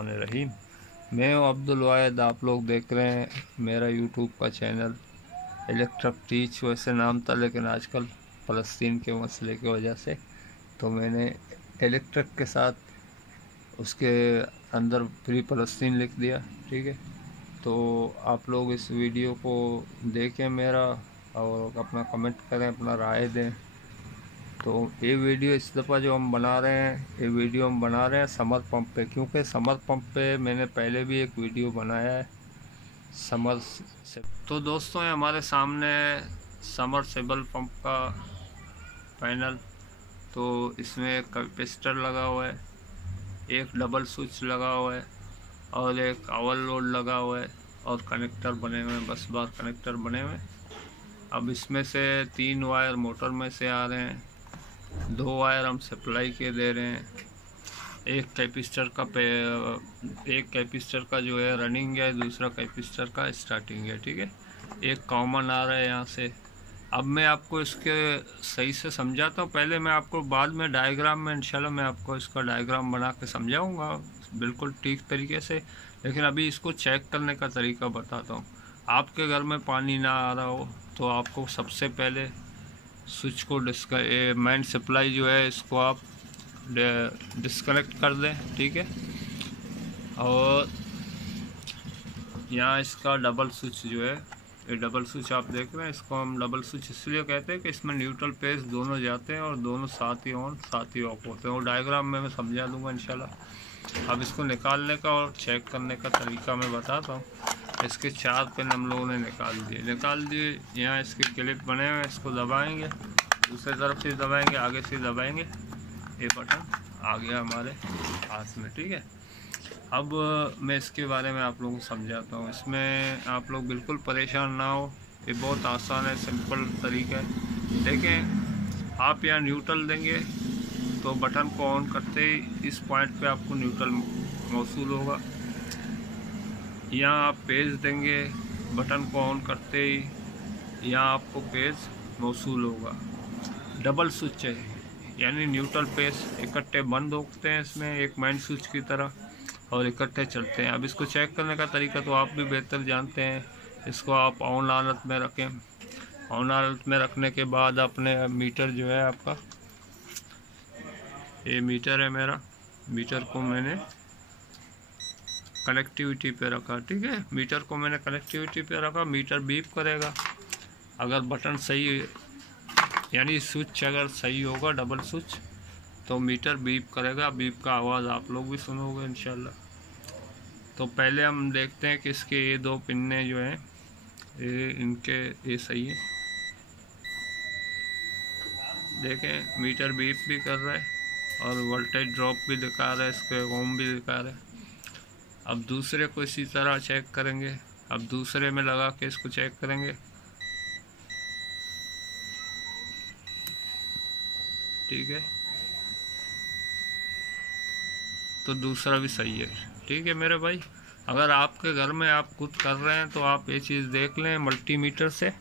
बिस्मिल्लाहिर्रहमानिर्रहीम। मैं हूं अब्दुल वाहिद। आप लोग देख रहे हैं मेरा यूट्यूब का चैनल इलेक्ट्रिक टीच। वैसे नाम था, लेकिन आजकल फ़लस्तीन के मसले की वजह से तो मैंने इलेक्ट्रिक के साथ उसके अंदर फ्री फ़लस्तीन लिख दिया। ठीक है, तो आप लोग इस वीडियो को देखें मेरा, और अपना कमेंट करें, अपना राय दें। तो ये वीडियो इस दफ़ा जो हम बना रहे हैं, ये वीडियो हम बना रहे हैं समर पंप पे, क्योंकि समर पंप पे मैंने पहले भी एक वीडियो बनाया है समर से। तो दोस्तों, ये हमारे सामने समरसेबल पंप का पैनल। तो इसमें एक कैपेसिटर लगा हुआ है, एक डबल स्विच लगा हुआ है और एक ओवरलोड लगा हुआ है, और कनेक्टर बने हुए हैं, बस बार कनेक्टर बने हुए हैं। अब इसमें से 3 वायर मोटर में से आ रहे हैं, 2 वायर हम सप्लाई के दे रहे हैं। एक कैपेसिटर का जो है रनिंग है, दूसरा कैपेसिटर का स्टार्टिंग है। ठीक है, एक कॉमन आ रहा है यहाँ से। अब मैं आपको इसके सही से समझाता हूँ। पहले मैं आपको बाद में डायग्राम में इंशाल्लाह मैं आपको इसका डायग्राम बना के समझाऊँगा बिल्कुल ठीक तरीके से। लेकिन अभी इसको चेक करने का तरीका बताता हूँ। आपके घर में पानी ना आ रहा हो तो आपको सबसे पहले स्विच को मेन सप्लाई जो है इसको आप डिस्कनेक्ट कर दें। ठीक है, और यहाँ इसका डबल स्विच जो है, ये डबल स्विच आप देख रहे हैं, इसको हम डबल स्विच इसलिए कहते हैं कि इसमें न्यूट्रल पेज दोनों जाते हैं और दोनों साथ ही ऑन साथ ही ऑफ होते हैं। और डायग्राम में मैं समझा दूंगा इंशाल्लाह। अब इसको निकालने का और चेक करने का तरीका मैं बताता हूँ। इसके 4 पिन हम लोगों ने निकाल दिए। यहाँ इसके क्लिप बने हुए हैं, इसको दबाएंगे, दूसरी तरफ से दबाएंगे, आगे से दबाएंगे, ये बटन आ गया हमारे हाथ में। ठीक है, अब मैं इसके बारे में आप लोगों को समझाता हूँ। इसमें आप लोग बिल्कुल परेशान ना हो, ये बहुत आसान है, सिंपल तरीका है। देखें, आप यहाँ न्यूट्रल देंगे तो बटन को ऑन करते ही इस पॉइंट पे आपको न्यूट्रल मौसूल होगा। यहाँ आप पेज देंगे, बटन को ऑन करते ही यहाँ आपको पेज मौसूल होगा। डबल स्विच है, यानी न्यूट्रल पेज इकट्ठे बंद होते हैं इसमें, एक मेन स्विच की तरह, और इकट्ठे चलते हैं। अब इसको चेक करने का तरीका तो आप भी बेहतर जानते हैं। इसको आप ऑन हालत में रखें। ऑन हालत में रखने के बाद अपने मीटर जो है आपका, ये मीटर है मेरा, मीटर को मैंने कनेक्टिविटी पे रखा। ठीक है, मीटर को मैंने कनेक्टिविटी पे रखा। मीटर बीप करेगा अगर बटन सही, यानी स्विच अगर सही होगा डबल स्विच, तो मीटर बीप करेगा। बीप का आवाज़ आप लोग भी सुनोगे इंशाल्लाह। तो पहले हम देखते हैं कि इसके ये 2 पिन्ने जो हैं, ये सही है। देखें, मीटर बीप भी कर रहा है और वोल्टेज ड्रॉप भी दिखा रहा है, इसके ओम भी दिखा रहा है। अब दूसरे को इसी तरह चेक करेंगे। अब दूसरे में लगा के इसको चेक करेंगे। ठीक है, तो दूसरा भी सही है। ठीक है मेरे भाई, अगर आपके घर में आप खुद कर रहे हैं तो आप ये चीज़ देख लें मल्टीमीटर से।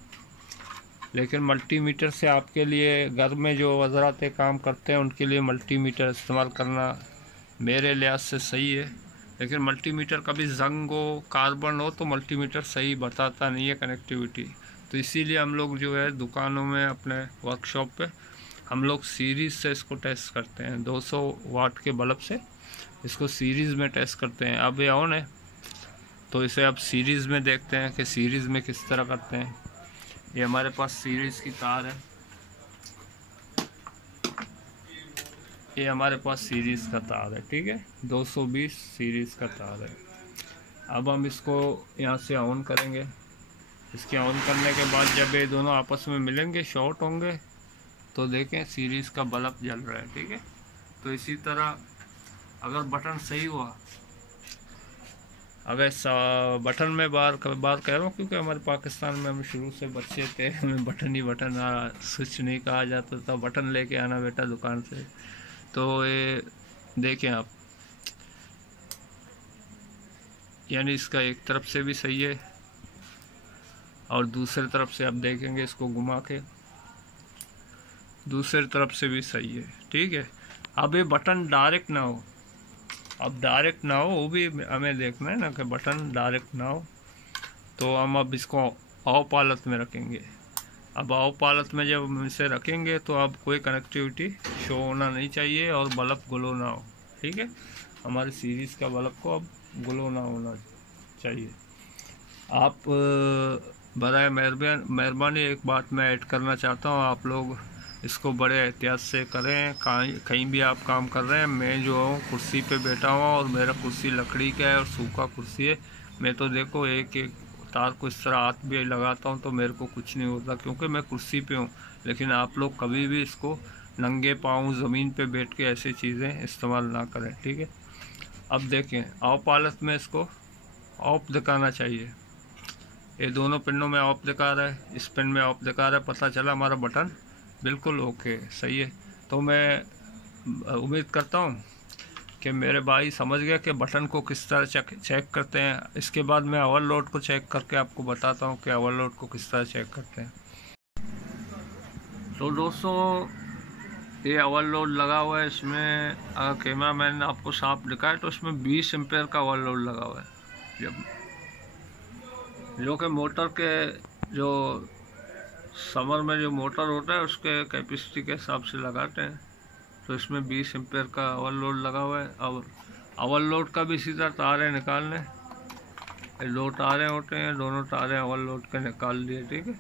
लेकिन मल्टीमीटर से आपके लिए, घर में जो हज़रात काम करते हैं उनके लिए मल्टीमीटर इस्तेमाल करना मेरे लिहाज से सही है। लेकिन मल्टीमीटर कभी जंग हो, कार्बन हो, तो मल्टीमीटर सही बताता नहीं है कनेक्टिविटी। तो इसीलिए हम लोग जो है दुकानों में, अपने वर्कशॉप पे हम लोग सीरीज़ से इसको टेस्ट करते हैं। 200 वाट के बल्ब से इसको सीरीज़ में टेस्ट करते हैं। अब ये ऑन है तो इसे अब सीरीज़ में देखते हैं कि सीरीज़ में किस तरह करते हैं। ये हमारे पास सीरीज़ की तार है, ये हमारे पास सीरीज़ का तार है। ठीक है, 220 सीरीज़ का तार है। अब हम इसको यहाँ से ऑन करेंगे। इसके ऑन करने के बाद जब ये दोनों आपस में मिलेंगे, शॉर्ट होंगे, तो देखें सीरीज़ का बल्ब जल रहा है। ठीक है, तो इसी तरह अगर बटन सही हुआ, अगर बटन में बार कह रहा हूँ, क्योंकि हमारे पाकिस्तान में हम शुरू से बच्चे थे, हमें बटन ही बटन, स्विच नहीं कहा जाता था। बटन लेके आना बेटा दुकान से। तो ये देखें आप, यानी इसका एक तरफ से भी सही है और दूसरी तरफ से आप देखेंगे, इसको घुमा के दूसरी तरफ से भी सही है। ठीक है, अब ये बटन डायरेक्ट ना हो, अब डायरेक्ट ना हो, वो भी हमें देखना है ना कि बटन डायरेक्ट ना हो। तो हम अब इसको ऑफ हालत में रखेंगे। अब ऑफ हालत में जब हम इसे रखेंगे तो अब कोई कनेक्टिविटी शो होना नहीं चाहिए और बल्ब ग्लो ना हो। ठीक है, हमारी सीरीज़ का बल्ब को अब ग्लो ना होना चाहिए। आप बराए मेहरबानी एक बात मैं ऐड करना चाहता हूँ, आप लोग इसको बड़े एहतियात से करें। कहीं भी आप काम कर रहे हैं, मैं जो हूँ कुर्सी पे बैठा हुआ और मेरा कुर्सी लकड़ी का है और सूखा कुर्सी है। मैं तो देखो एक एक तार को इस तरह हाथ भी लगाता हूँ तो मेरे को कुछ नहीं होता, क्योंकि मैं कुर्सी पे हूँ। लेकिन आप लोग कभी भी इसको नंगे पाँव ज़मीन पे बैठ के ऐसी चीज़ें इस्तेमाल ना करें। ठीक है, अब देखें ऑफ हालत में इसको ऑफ दिखाना चाहिए। ये दोनों पिनों में ऑफ दिखा रहा है, इस पिन में ऑफ दिखा रहा है। पता चला हमारा बटन बिल्कुल ओके सही है। तो मैं उम्मीद करता हूँ कि मेरे भाई समझ गए कि बटन को किस तरह चेक करते हैं। इसके बाद मैं ओवरलोड को चेक करके आपको बताता हूँ कि ओवरलोड को किस तरह चेक करते हैं। तो दोस्तों, ये ओवरलोड लगा हुआ है। इसमें कैमरा मैन आपको साफ दिखाए तो इसमें 20 एम्पेयर का ओवरलोड लगा हुआ है, जो कि मोटर के जो समर में जो मोटर होता है उसके कैपेसिटी के हिसाब से लगाते हैं। तो इसमें 20 एम्पेयर का ओवरलोड लगा हुआ है। अब ओवरलोड का भी सीधा तार है निकालने, दो तारें होते हैं, दोनों तारें ओवरलोड के निकाल दिए। ठीक है,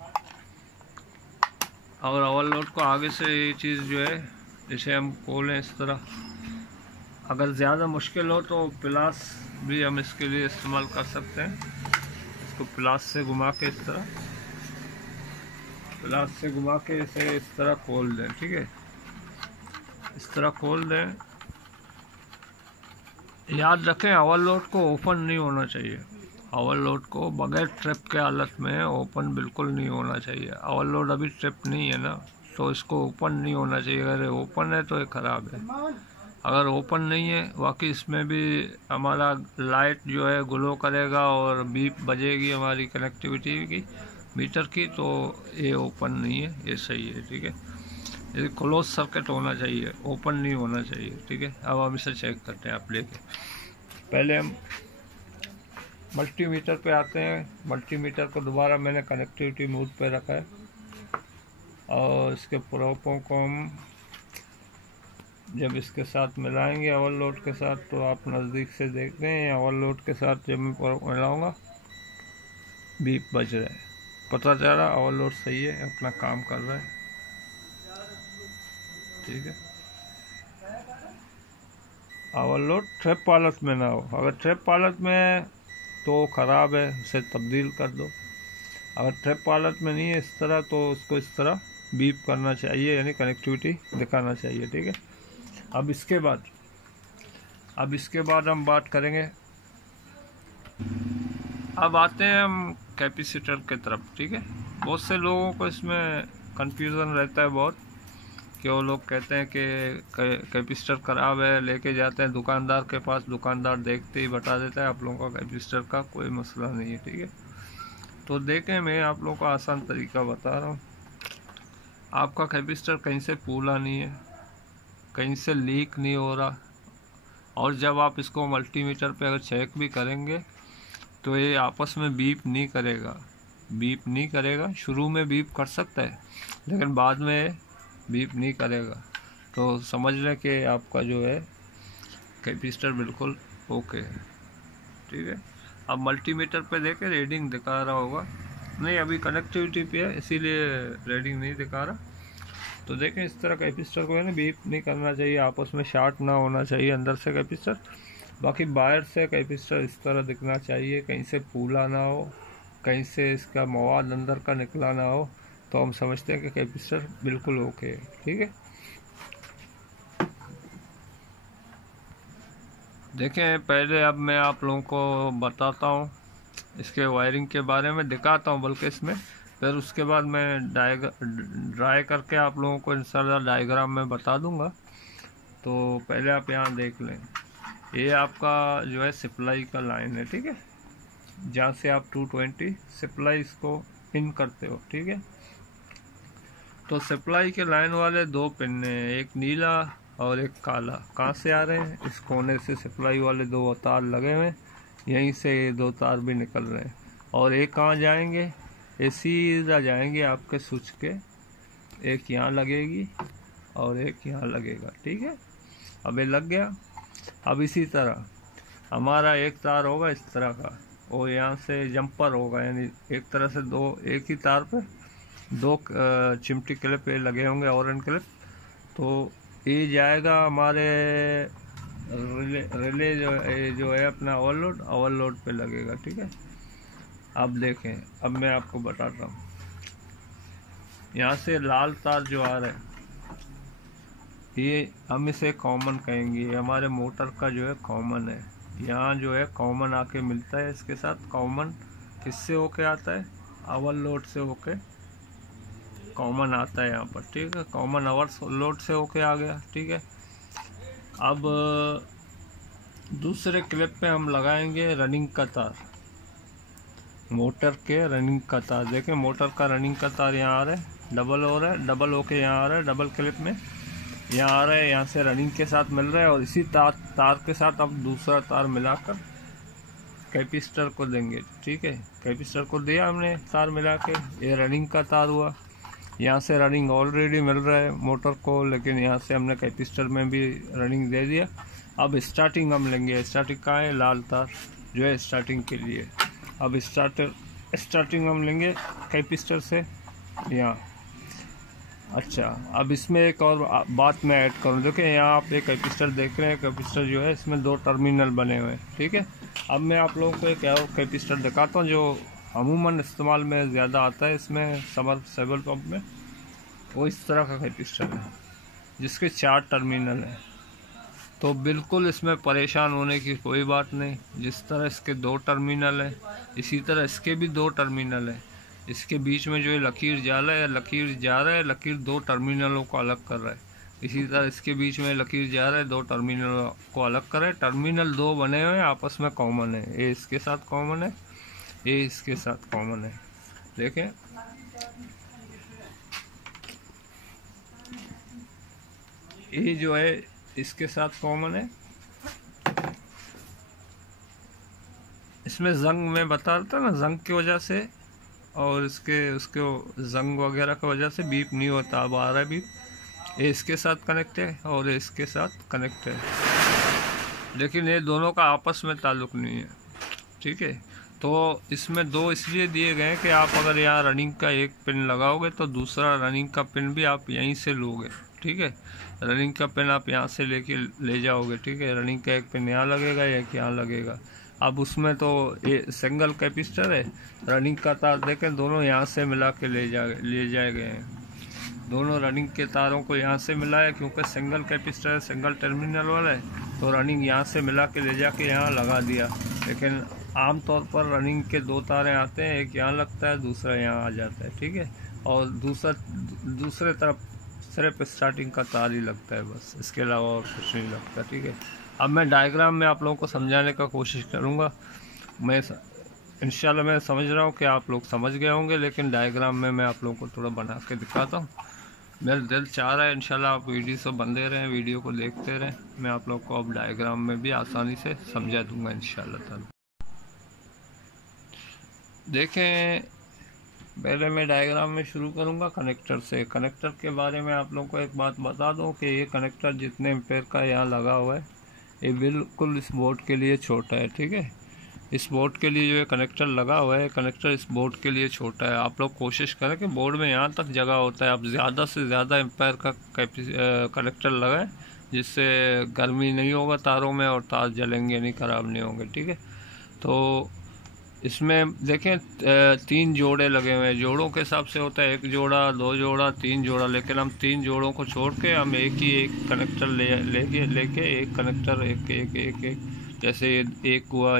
और ओवरलोड को आगे से ये चीज़ जो है इसे हम खोलें इस तरह। अगर ज़्यादा मुश्किल हो तो प्लास भी हम इसके लिए इस्तेमाल कर सकते हैं। इसको प्लास से घुमा के इस तरह, प्लास से घुमा के इसे इस तरह खोल दें। ठीक है, इस तरह खोल दें। याद रखें ओवरलोड को ओपन नहीं होना चाहिए। ओवरलोड को बगैर ट्रिप के हालत में ओपन बिल्कुल नहीं होना चाहिए। ओवरलोड अभी ट्रिप नहीं है ना, तो इसको ओपन नहीं होना चाहिए। अगर ओपन है तो ये ख़राब है। अगर ओपन नहीं है, बाकी इसमें भी हमारा लाइट जो है ग्लो करेगा और बीप बजेगी हमारी कनेक्टिविटी की मीटर की, तो ये ओपन नहीं है, ये सही है। ठीक है, ये क्लोज सर्किट होना चाहिए, ओपन नहीं होना चाहिए। ठीक है, अब हम इसे चेक करते हैं। आप लेके पहले हम मल्टीमीटर पे आते हैं। मल्टीमीटर को दोबारा मैंने कनेक्टिविटी मोड पे रखा है और इसके प्रोपों को हम जब इसके साथ मिलाएंगे ओवरलोड के साथ, तो आप नज़दीक से देखते हैं ओवरलोड के साथ जब मैं मिलाऊंगा बीप बज रहा है, पता चल रहा ओवरलोड सही है, अपना काम कर रहा है। ठीक है, ओवरलोड ट्रिप हालत में ना हो। अगर ट्रिप हालत में तो ख़राब है, उसे तब्दील कर दो। अगर ट्रिप हालत में नहीं है इस तरह, तो उसको इस तरह बीप करना चाहिए, यानी कनेक्टिविटी दिखाना चाहिए। ठीक है, अब इसके बाद हम बात करेंगे। अब आते हैं हम कैपेसिटर की तरफ। ठीक है, बहुत से लोगों को इसमें कंफ्यूजन रहता है बहुत, कि वो लोग कहते हैं कि कैपेसिटर ख़राब है, लेके जाते हैं दुकानदार के पास, दुकानदार देखते ही बता देता है आप लोगों का कैपेसिटर का कोई मसला नहीं है। ठीक है, तो देखें मैं आप लोगों को आसान तरीका बता रहा हूँ। आपका कैपेसिटर कहीं से फूला नहीं है, कहीं से लीक नहीं हो रहा, और जब आप इसको मल्टीमीटर पे अगर चेक भी करेंगे तो ये आपस में बीप नहीं करेगा। शुरू में बीप कर सकता है, लेकिन बाद में बीप नहीं करेगा। तो समझ लें कि आपका जो है कैपेसिटर बिल्कुल ओके है। ठीक है, अब मल्टीमीटर पे देखें रीडिंग दिखा रहा होगा, नहीं अभी कनेक्टिविटी पे है इसीलिए रीडिंग नहीं दिखा रहा। तो देखें इस तरह कैपेसिटर को है ना बीप नहीं करना चाहिए, आपस में शॉर्ट ना होना चाहिए अंदर से कैपेसिटर। बाकी बाहर से कैपेसिटर इस तरह दिखना चाहिए, कहीं से फूला ना हो, कहीं से इसका मवाद अंदर का निकला ना हो, तो हम समझते हैं कि कैपेसिटर बिल्कुल ओके है। ठीक है, देखें पहले अब मैं आप लोगों को बताता हूँ इसके वायरिंग के बारे में, दिखाता हूँ बल्कि इसमें, फिर उसके बाद मैं ड्राई करके आप लोगों को इंशाल्लाह डायग्राम में बता दूंगा। तो पहले आप यहाँ देख लें, ये आपका जो है सप्लाई का लाइन है। ठीक है, जहाँ से आप 220 सप्लाई इसको इन करते हो। ठीक है, तो सप्लाई के लाइन वाले दो पिन हैं, एक नीला और एक काला। कहाँ से आ रहे हैं? इस कोने से सप्लाई वाले दो तार लगे हुए हैं, यहीं से ये दो तार भी निकल रहे हैं। और एक कहाँ जाएंगे? ये सीधा जाएंगे आपके स्विच के, एक यहाँ लगेगी और एक यहाँ लगेगा। ठीक है, अब ये लग गया। अब इसी तरह हमारा एक तार होगा इस तरह का, और यहाँ से जंपर होगा, यानी एक तरह से दो, एक ही तार पे दो चिमटी क्लिप ये लगे होंगे, ऑरेंज क्लिप। तो ये जाएगा हमारे रिले जो है अपना ओवरलोड पे लगेगा। ठीक है, अब देखें, अब मैं आपको बताता हूँ। यहाँ से लाल तार जो आ रहा है, ये हम इसे कॉमन कहेंगे, ये हमारे मोटर का जो है कॉमन है। यहाँ जो है कॉमन आके मिलता है इसके साथ। कॉमन किससे होके आता है? ओवरलोड से होके कॉमन आता है यहाँ पर। ठीक है, कॉमन ओवरलोड से होके आ गया। ठीक है, अब दूसरे क्लिप पे हम लगाएंगे रनिंग का तार, मोटर के रनिंग का तार। देखें, मोटर का रनिंग का तार यहाँ आ रहा है, डबल हो रहा है, डबल होके यहाँ आ रहा है, डबल क्लिप में यहाँ आ रहा है, यहाँ से रनिंग के साथ मिल रहा है। और इसी तार के साथ अब दूसरा तार मिलाकर कैपेसिटर को देंगे। ठीक है, कैपेसिटर को दिया हमने तार मिला के, ये रनिंग का तार हुआ। यहाँ से रनिंग ऑलरेडी मिल रहा है मोटर को, लेकिन यहाँ से हमने कैपेसिटर में भी रनिंग दे दिया। अब स्टार्टिंग हम लेंगे। स्टार्टिंग कहाँ है? लाल तार जो है स्टार्टिंग के लिए। अब स्टार्टिंग हम लेंगे कैपेसिटर से यहाँ। अच्छा, अब इसमें एक और बात मैं ऐड करूँ। देखिए, यहाँ आप एक कैपेसिटर देख रहे हैं, कैपेसिटर जो है इसमें दो टर्मिनल बने हुए हैं। ठीक है, अब मैं आप लोगों को एक और कैपेसिटर दिखाता हूँ जो अमूमन इस्तेमाल में ज़्यादा आता है इसमें सबमर्सिबल पंप में। वो इस तरह का कैपेसिटर है जिसके 4 टर्मिनल हैं। तो बिल्कुल इसमें परेशान होने की कोई बात नहीं। जिस तरह इसके 2 टर्मिनल हैं, इसी तरह इसके भी 2 टर्मिनल हैं। इसके बीच में जो लकीर जा रहा है, लकीर 2 टर्मिनलों को अलग कर रहा है। इसी तरह इसके बीच में लकीर जा रहा है, 2 टर्मिनलों को अलग कर रहा है। टर्मिनल 2 बने हुए हैं, आपस में कॉमन है। ये इसके साथ कॉमन है, ये इसके साथ कॉमन है। देखें, ये जो है इसके साथ कॉमन है। इसमें जंग में बता रहा था ना, जंग की वजह से और उसके जंग वगैरह की वजह से बीप नहीं होता। अब आ रहा है बीप। ये इसके साथ कनेक्ट है और ये इसके साथ कनेक्ट है, लेकिन ये दोनों का आपस में ताल्लुक़ नहीं है। ठीक है, तो इसमें 2 इसलिए दिए गए हैं कि आप अगर यहाँ रनिंग का एक पिन लगाओगे तो दूसरा रनिंग का पिन भी आप यहीं से लोगे। ठीक है, रनिंग का पिन आप यहाँ से ले जाओगे। ठीक है, रनिंग का एक पिन यहाँ लगेगा, एक यहाँ लगेगा। अब उसमें तो ये सिंगल कैपेसिटर है, रनिंग का तार देखें दोनों यहाँ से मिला के ले जाए गए हैं। दोनों रनिंग के तारों को यहाँ से मिला है, क्योंकि सिंगल कैपेसिटर है, सिंगल टर्मिनल वाला है, तो रनिंग यहाँ से मिला के ले जाके यहाँ लगा दिया। लेकिन आमतौर पर रनिंग के 2 तारें आते हैं, एक यहाँ लगता है, दूसरा यहाँ आ जाता है। ठीक है, और दूसरे तरफ सिर्फ स्टार्टिंग का तार ही लगता है, बस, इसके अलावा और कुछ नहीं लगता। ठीक है, अब मैं डायग्राम में आप लोगों को समझाने का कोशिश करूँगा। इंशाल्लाह मैं समझ रहा हूँ कि आप लोग समझ गए होंगे, लेकिन डायग्राम में मैं आप लोगों को थोड़ा बना के दिखाता हूँ। मेरा दिल चाह रहा है इंशाल्लाह आप वीडियो से बंधे रहें, वीडियो को देखते रहें। मैं आप लोग को अब डायग्राम में भी आसानी से समझा दूंगा इंशाल्लाह ताला। देखें, पहले मैं डायग्राम में शुरू करूंगा कनेक्टर से। कनेक्टर के बारे में आप लोगों को एक बात बता दूं कि ये कनेक्टर जितने एम्पेयर का यहाँ लगा हुआ है, ये बिल्कुल इस बोर्ड के लिए छोटा है। ठीक है, इस बोर्ड के लिए जो है कनेक्टर लगा हुआ है, कनेक्टर इस बोर्ड के लिए छोटा है। आप लोग कोशिश करें कि बोर्ड में यहाँ तक जगह होता है, आप ज़्यादा से ज़्यादा एम्पेयर का कनेक्टर लगाएं, जिससे गर्मी नहीं होगा तारों में और तार जलेंगे नहीं, ख़राब नहीं होंगे। ठीक है, तो इसमें देखें 3 जोड़े लगे हुए हैं। जोड़ों के हिसाब से होता है 1 जोड़ा, 2 जोड़ा, 3 जोड़ा, लेकिन हम 3 जोड़ों को छोड़ के हम एक कनेक्टर लेके एक कनेक्टर एक जैसे एक हुआ,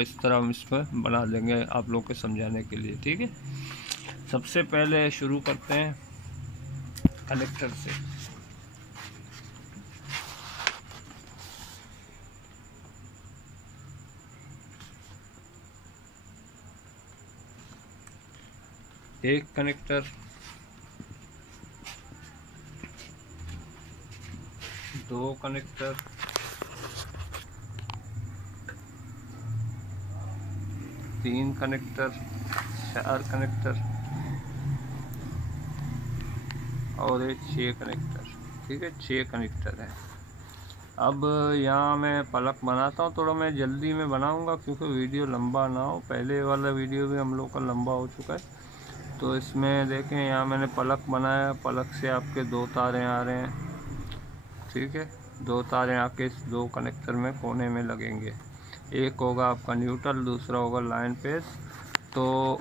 इस तरह हम इसमें बना देंगे आप लोग के समझाने के लिए। ठीक है, सबसे पहले शुरू करते हैं कनेक्टर से। एक कनेक्टर, 2 कनेक्टर, 3 कनेक्टर, 4 कनेक्टर और ये 6 कनेक्टर। ठीक है, 6 कनेक्टर है। अब यहाँ मैं पलक बनाता हूँ, थोड़ा मैं जल्दी में बनाऊँगा क्योंकि वीडियो लंबा ना हो। पहले वाला वीडियो भी हम लोग का लंबा हो चुका है। तो इसमें देखें, यहाँ मैंने पलक बनाया, पलक से आपके 2 तारें आ रहे हैं। ठीक है, 2 तारें आके इस 2 कनेक्टर में कोने में लगेंगे। एक होगा आपका न्यूट्रल, दूसरा होगा लाइन पेस। तो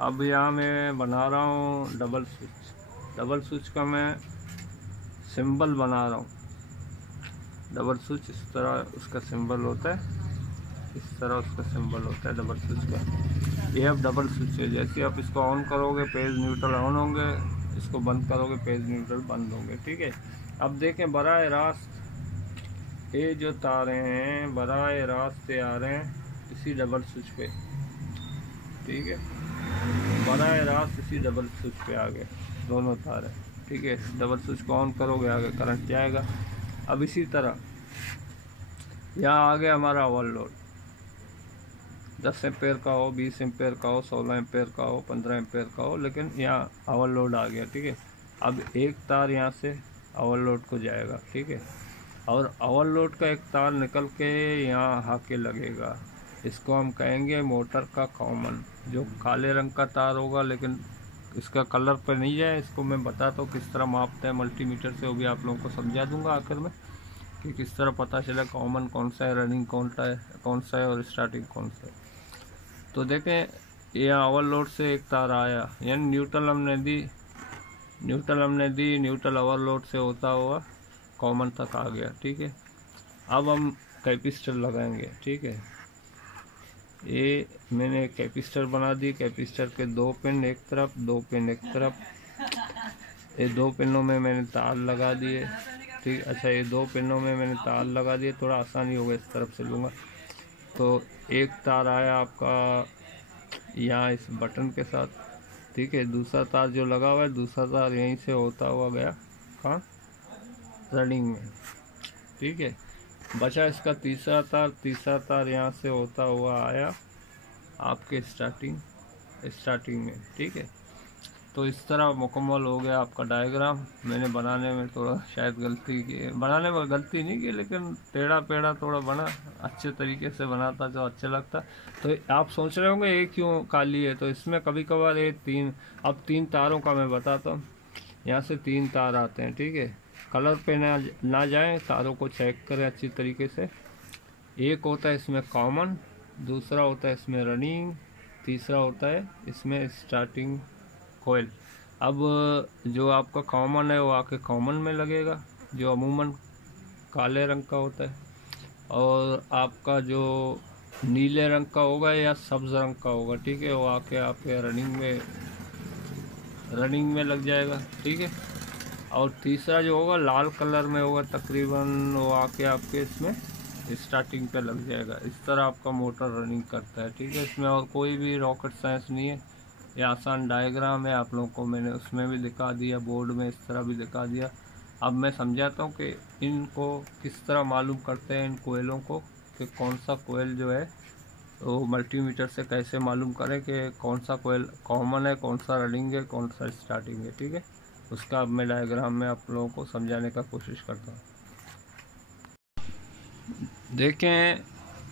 अब यहाँ मैं बना रहा हूँ डबल स्विच। डबल स्विच का मैं सिंबल बना रहा हूँ। डबल स्विच इस तरह उसका सिंबल होता है, इस तरह उसका सिंबल होता है डबल स्विच का। ये अब डबल स्विच है, जैसे आप इसको ऑन करोगे पेज न्यूट्रल ऑन होंगे, इसको बंद करोगे पेज न्यूट्रल बंद होंगे। ठीक है, अब देखें बराह रास्त ये जो तारे हैं बराह रास्त से आ रहे हैं इसी डबल स्विच पे। ठीक है, बराह रास्त इसी डबल स्विच पे आ गए दोनों तारे। ठीक है, डबल स्विच को ऑन करोगे आगे करंट जाएगा। अब इसी तरह यहाँ आ गया हमारा ओवरलोड, 10 एम्पेयर का हो, 20 एम्पेयर का हो, 16 एम्पेयर का हो, 15 एम्पेयर का हो, लेकिन यहाँ ओवरलोड आ गया। ठीक है, अब एक तार यहाँ से ओवरलोड को जाएगा। ठीक है, और ओवरलोड का एक तार निकल के यहाँ आके लगेगा। इसको हम कहेंगे मोटर का कॉमन, जो काले रंग का तार होगा, लेकिन इसका कलर पर नहीं जाए, इसको मैं बताता हूँ किस तरह मापते हैं मल्टीमीटर से, वो भी आप लोगों को समझा दूंगा आखिर में कि किस तरह पता चला कॉमन कौन सा है, रनिंग कौन सा है और स्टार्टिंग कौन सा है। तो देखें, यहाँ ओवरलोड से एक तार आया, यानी न्यूट्रल हमने दी, न्यूट्रल ओवरलोड से होता हुआ कॉमन तक आ गया। ठीक है, अब हम कैपेसिटर लगाएंगे। ठीक है, ये मैंने कैपेसिटर बना दी। कैपेसिटर के 2 पिन एक तरफ, 2 पिन एक तरफ। ये 2 पिनों में मैंने तार लगा दिए। ठीक, अच्छा, ये 2 पिनों में मैंने तार लगा दिए, थोड़ा आसानी होगा इस तरफ से लूँगा। तो एक तार आया आपका यहाँ इस बटन के साथ। ठीक है, दूसरा तार जो लगा हुआ है, दूसरा तार यहीं से होता हुआ गया कहाँ, रनिंग में। ठीक है, बचा इसका तीसरा तार यहाँ से होता हुआ आया आपके स्टार्टिंग में। ठीक है, तो इस तरह मुकम्मल हो गया आपका डायग्राम। मैंने बनाने में थोड़ा शायद गलती की, बनाने में गलती नहीं की, लेकिन टेढ़ा पेढ़ा थोड़ा बना, अच्छे तरीके से बनाता तो अच्छा लगता। तो आप सोच रहे होंगे ये क्यों काली है, तो इसमें कभी कभार ये 3 तारों का मैं बताता हूँ। यहाँ से 3 तार आते हैं। ठीक है, कलर पे ना जाएं, तारों को चेक करें अच्छी तरीके से। एक होता है इसमें कॉमन, दूसरा होता है इसमें रनिंग, तीसरा होता है इसमें स्टार्टिंग कोयल। अब जो आपका कॉमन है वो आके कॉमन में लगेगा, जो अमूमन काले रंग का होता है, और आपका जो नीले रंग का होगा या सब्ज रंग का होगा, ठीक है, वो आके आपके रनिंग में लग जाएगा। ठीक है, और तीसरा जो होगा लाल कलर में होगा तकरीबन, वो आके आपके इसमें स्टार्टिंग पे लग जाएगा। इस तरह आपका मोटर रनिंग करता है। ठीक है, इसमें और कोई भी रॉकेट साइंस नहीं है, ये आसान डायग्राम है। आप लोगों को मैंने उसमें भी दिखा दिया, बोर्ड में इस तरह भी दिखा दिया। अब मैं समझाता हूँ कि इनको किस तरह मालूम करते हैं, इन कोयलों को, कि कौन सा कोयल जो है वो मल्टीमीटर से कैसे मालूम करें कि कौन सा कोयल कॉमन है, कौन सा रनिंग है, कौन सा स्टार्टिंग है। ठीक है, उसका अब मैं डायग्राम में आप लोगों को समझाने का कोशिश करता हूँ। देखें,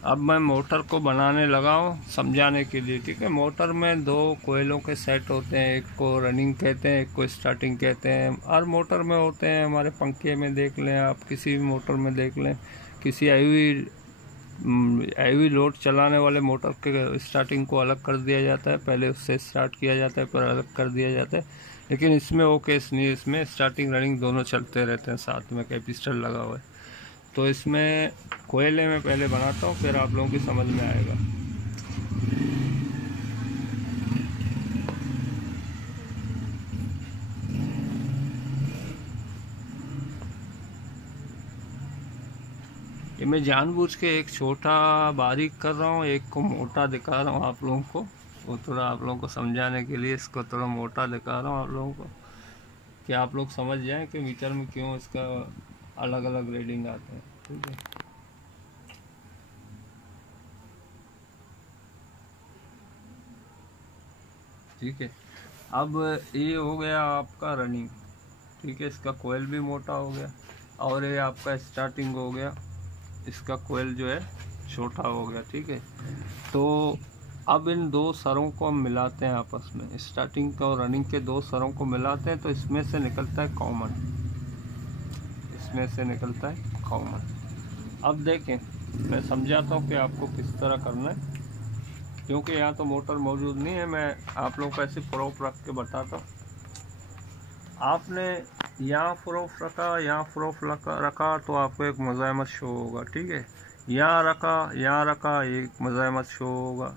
अब मैं मोटर को बनाने लगा हूँ समझाने के लिए। ठीक है, मोटर में 2 कोयलों के सेट होते हैं, एक को रनिंग कहते हैं, एक को स्टार्टिंग कहते हैं। हर मोटर में होते हैं, हमारे पंखे में देख लें, आप किसी भी मोटर में देख लें, किसी हैवी लोड चलाने वाले मोटर के स्टार्टिंग को अलग कर दिया जाता है, पहले उससे स्टार्ट किया जाता है, फिर अलग कर दिया जाता है। लेकिन इसमें वो केस नहीं है, इसमें स्टार्टिंग रनिंग दोनों चलते रहते हैं साथ में, कैपेसिटर लगा हुआ है। तो इसमें कोयले में पहले बनाता हूँ, फिर आप लोगों की समझ में आएगा। ये मैं जानबूझ के एक छोटा बारीक कर रहा हूँ, एक को मोटा दिखा रहा हूँ आप लोगों को, वो थोड़ा आप लोगों को समझाने के लिए इसको थोड़ा मोटा दिखा रहा हूँ आप लोगों को, कि आप लोग समझ जाएं कि मीटर में क्यों इसका अलग अलग रीडिंग आते हैं, ठीक है। ठीक है, अब ये हो गया आपका रनिंग, ठीक है, इसका कोयल भी मोटा हो गया, और ये आपका स्टार्टिंग हो गया, इसका कोयल जो है छोटा हो गया, ठीक है। तो अब इन दो सरों को हम मिलाते हैं आपस में, स्टार्टिंग और रनिंग के दो सरों को मिलाते हैं, तो इसमें से निकलता है कॉमन, इसमें से निकलता है कॉमन। अब देखें, मैं समझाता हूँ कि आपको किस तरह करना है, क्योंकि यहाँ तो मोटर मौजूद नहीं है, मैं आप लोगों को ऐसे प्रूफ रख के बताता हूँ। आपने यहाँ प्रूफ रखा, यहाँ प्रूफ रखा तो आपको एक मज़ामत शो होगा, ठीक है। यहाँ रखा, यहाँ रखा, एक मज़ामत शो होगा।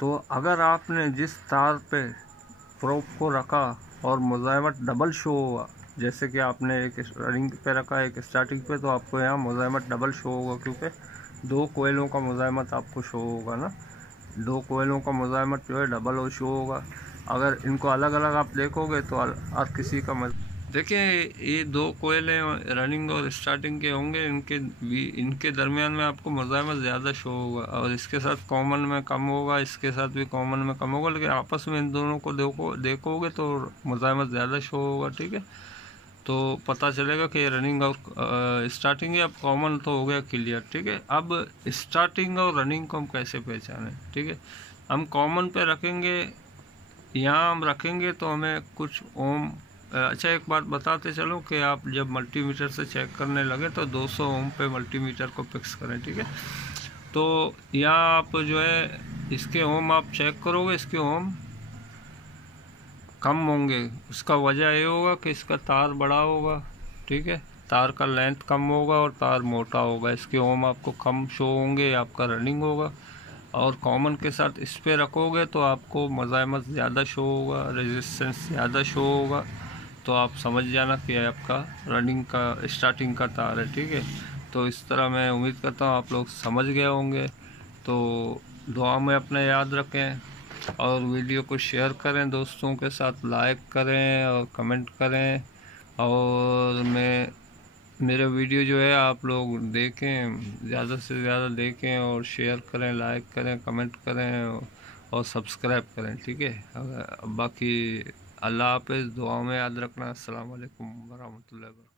तो अगर आपने जिस तार पे प्रूफ को रखा और मज़ामत डबल शो हुआ, जैसे कि आपने एक रनिंग पे रखा एक स्टार्टिंग पे, तो आपको यहाँ मज़ामत डबल शो होगा, क्योंकि दो कोयलों का मज़ामत आपको शो होगा ना, दो कोयलों का मज़ामत जो है डबल और शो होगा। अगर इनको अलग अलग आप देखोगे तो हर किसी का देखिए, ये दो कोयले रनिंग और स्टार्टिंग के होंगे, इनके दरमियान में आपको मज़ामत ज़्यादा शो होगा, और इसके साथ कॉमन में कम होगा, इसके साथ भी कॉमन में कम होगा, लेकिन आपस में इन दोनों को देखोगे तो मज़ामत ज़्यादा शो होगा, ठीक है। तो पता चलेगा कि रनिंग और स्टार्टिंग अब कॉमन तो हो गया क्लियर, ठीक है। अब स्टार्टिंग और रनिंग को हम कैसे पहचानें, ठीक है। हम कॉमन पे रखेंगे, यहाँ हम रखेंगे तो हमें कुछ ओम, अच्छा एक बात बताते चलो कि आप जब मल्टीमीटर से चेक करने लगे तो 200 ओम पे मल्टीमीटर को फिक्स करें, ठीक है। तो यहाँ आप जो है इसके ओम आप चेक करोगे, इसके ओम कम होंगे, उसका वजह ये होगा कि इसका तार बड़ा होगा, ठीक है, तार का लेंथ कम होगा और तार मोटा होगा, इसके ओम आपको कम शो होंगे, आपका रनिंग होगा। और कॉमन के साथ इस पे रखोगे तो आपको मज़ामत ज़्यादा शो होगा, रेजिस्टेंस ज़्यादा शो होगा, तो आप समझ जाना कि आपका रनिंग का स्टार्टिंग का तार है, ठीक है। तो इस तरह मैं उम्मीद करता हूँ आप लोग समझ गए होंगे। तो दुआ में अपना याद रखें, और वीडियो को शेयर करें दोस्तों के साथ, लाइक करें और कमेंट करें, और मेरे वीडियो जो है आप लोग देखें, ज़्यादा से ज़्यादा देखें और शेयर करें, लाइक करें, कमेंट करें और सब्सक्राइब करें, ठीक है। बाकी अल्लाह हाफ़िज़, दुआ में याद रखना। अस्सलाम वालेकुम वरहमतुल्लाहि वबरकातुहू।